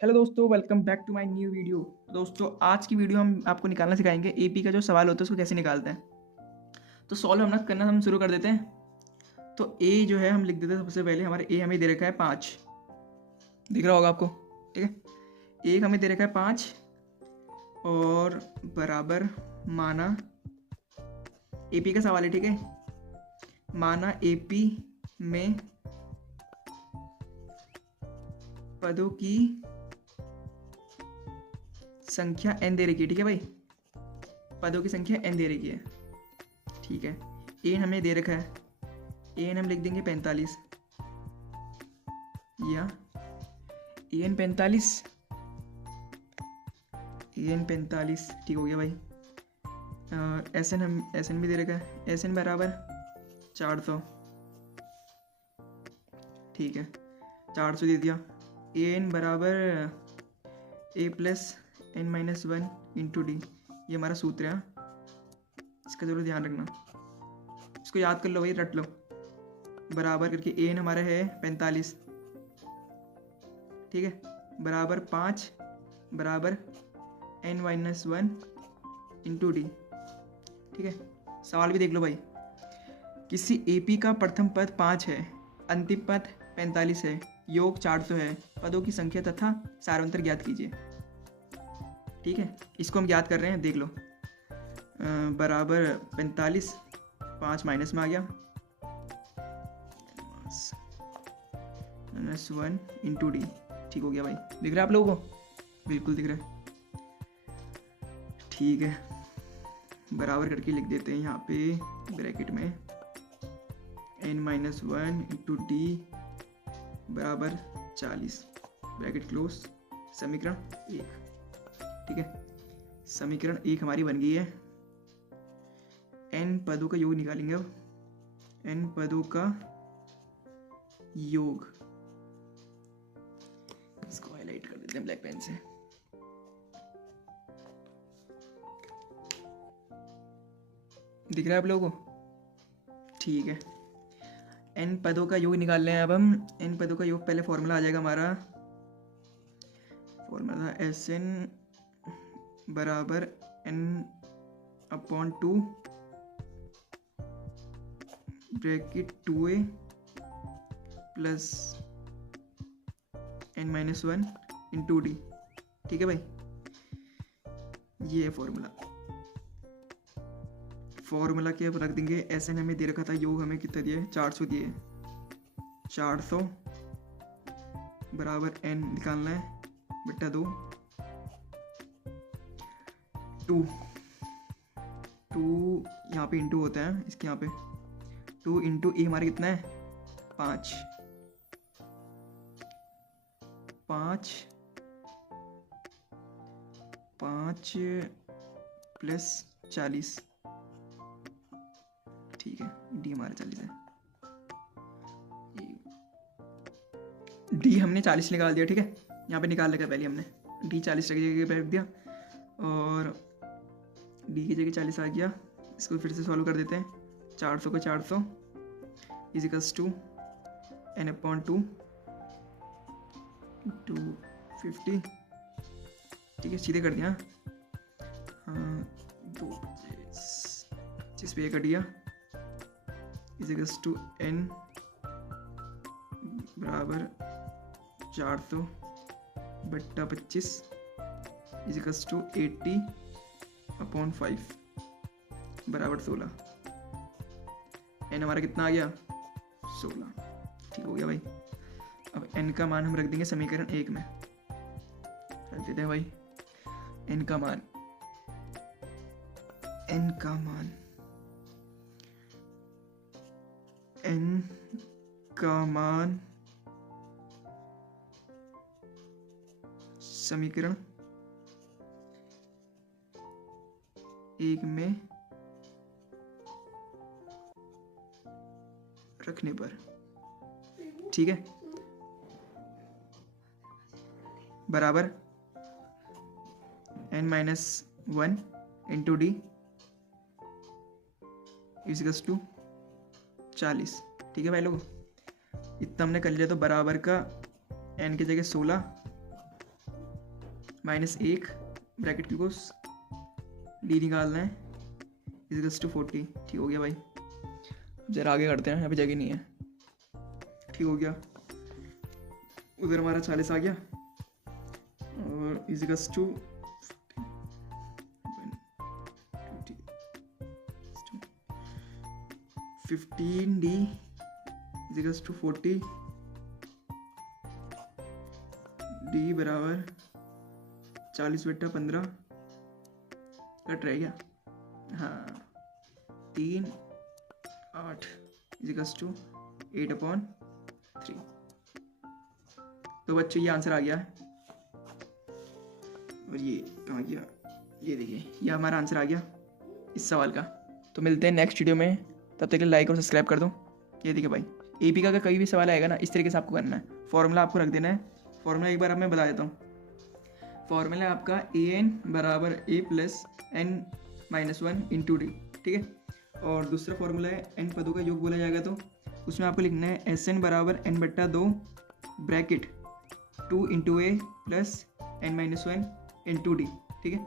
Hello दोस्तों, welcome back to my new video. दोस्तों, आज की वीडियो हम आपको निकालना सिखाएंगे एपी का जो सवाल होता है उसको कैसे निकालते हैं। तो सॉल्व हम शुरू कर देते हैं। तो ए जो है हम लिख देते हैं। सबसे पहले हमारे ए हमें दे रखा है 5, दिख रहा होगा आपको। ठीक है, एक हमें दे रखा है 5 और बराबर माना एपी का सवाल है। ठीक है, माना एपी में पदों की संख्या n दे रखी है। ठीक है भाई, पदों की संख्या n दे रखी है। ठीक है, एन हमें दे रखा है, एन हम लिख देंगे 45 या एन 45, एन 45। ठीक हो गया भाई। एस एन भी दे रखा है, एस एन बराबर 400। ठीक है, 400 दे दिया। एन बराबर A plus N minus one into D, ये हमारा सूत्र है। इसका जरूर ध्यान रखना, इसको याद कर लो भाई, रट लो। बराबर करके एन हमारा है 45। ठीक है, बराबर 5 बराबर N minus one into D. ठीक है, सवाल भी देख लो भाई। किसी एपी का प्रथम पद 5 है, अंतिम पद 45 है, योग 400 है, पदों की संख्या तथा सारांतर ज्ञात कीजिए। ठीक है, इसको हम ज्ञात कर रहे हैं, देख लो। बराबर 45, 5 माइनस में आ गया, माइनस वन इंटू डी। ठीक हो गया भाई, दिख रहा है आप लोगों को? बिल्कुल दिख रहा है। ठीक है, बराबर करके लिख देते हैं यहाँ पे ब्रैकेट में n minus one into D बराबर 40, ब्रैकेट क्लोज। समीकरण 1। ठीक है, समीकरण 1 हमारी बन गई है। n पदों का योग निकालेंगे अब, n पदों का योग। इसको हाईलाइट कर देते हैं ब्लैक पेन से। दिख रहा है आप लोगों को? ठीक है, n पदों का योग निकाल रहे हैं अब हम। n पदों का योग पहले फॉर्मूला आ जाएगा हमारा। फॉर्मूला एस एन बराबर n upon 2 bracket 2a plus n minus one into D. ठीक है भाई, ये है फॉर्मूला। फॉर्मूला के अब रख देंगे। एस एन हमें दे रखा था, योग हमें कितना दिया है? 400 दिए। 400 बराबर n निकालना है बट्टा 2, 2 यहाँ पे इंटू होता है, इसके यहाँ पे 2 इंटू ए हमारे कितना है? 5 प्लस 40। ठीक है, डी हमारा 40 है। डी हमने 40 निकाल दिया। ठीक है, यहाँ पे निकाल रखा पहले हमने, डी 40 की जगह पे रख दिया और डी की जगह 40 आ गया। इसको फिर से सॉल्व कर देते हैं। 400 को 400 इजिकल्स टू n अपॉन 2 250। ठीक है, सीधे कर दिया। हाँ, 25 पे कर दिया इजिकल्स टू n बराबर 400 बट्टा 25 इजिकल्स टू 80 अपॉन 5 बराबर 16। n हमारा कितना आ गया? 16। ठीक हो गया भाई। अब n का मान हम रख देंगे समीकरण 1 में। रख देते हैं भाई n का मान। n का मान n का मान समीकरण 1 में रखने पर, ठीक है, बराबर n minus one into D equals to 40। ठीक है भाई लोगों, इतना हमने कर लिया। तो बराबर का n की जगह 16 -1 ब्रैकेट क्लोज, डी निकालना है इज टू 40। ठीक हो गया भाई, जरा आगे करते हैं, यहाँ पे जगह नहीं है। ठीक हो गया, उधर हमारा 40 आ गया और is to 15 D is to 40, D बराबर 40/15 कट रह गया। हाँ 3 8 इजिकल्स टू 8/3। तो बच्चों ये आंसर आ गया और ये कहाँ गया, ये देखिए ये हमारा आंसर आ गया इस सवाल का। तो मिलते हैं नेक्स्ट वीडियो में, तब तक के लिए लाइक और सब्सक्राइब कर दो। ये देखिए भाई एपी का कोई भी सवाल आएगा ना इस तरीके से आपको करना है, फॉर्मूला आपको रख देना है। फॉर्मूला एक बार अब मैं बता देता हूँ। फॉर्मूला आपका an बराबर a plus n-1 into D. ठीक है, और दूसरा फॉर्मूला है n पदों का योग बोला जाएगा, तो उसमें आपको लिखना है Sn बराबर n/2 bracket 2 into a plus n-1 into D. ठीक है,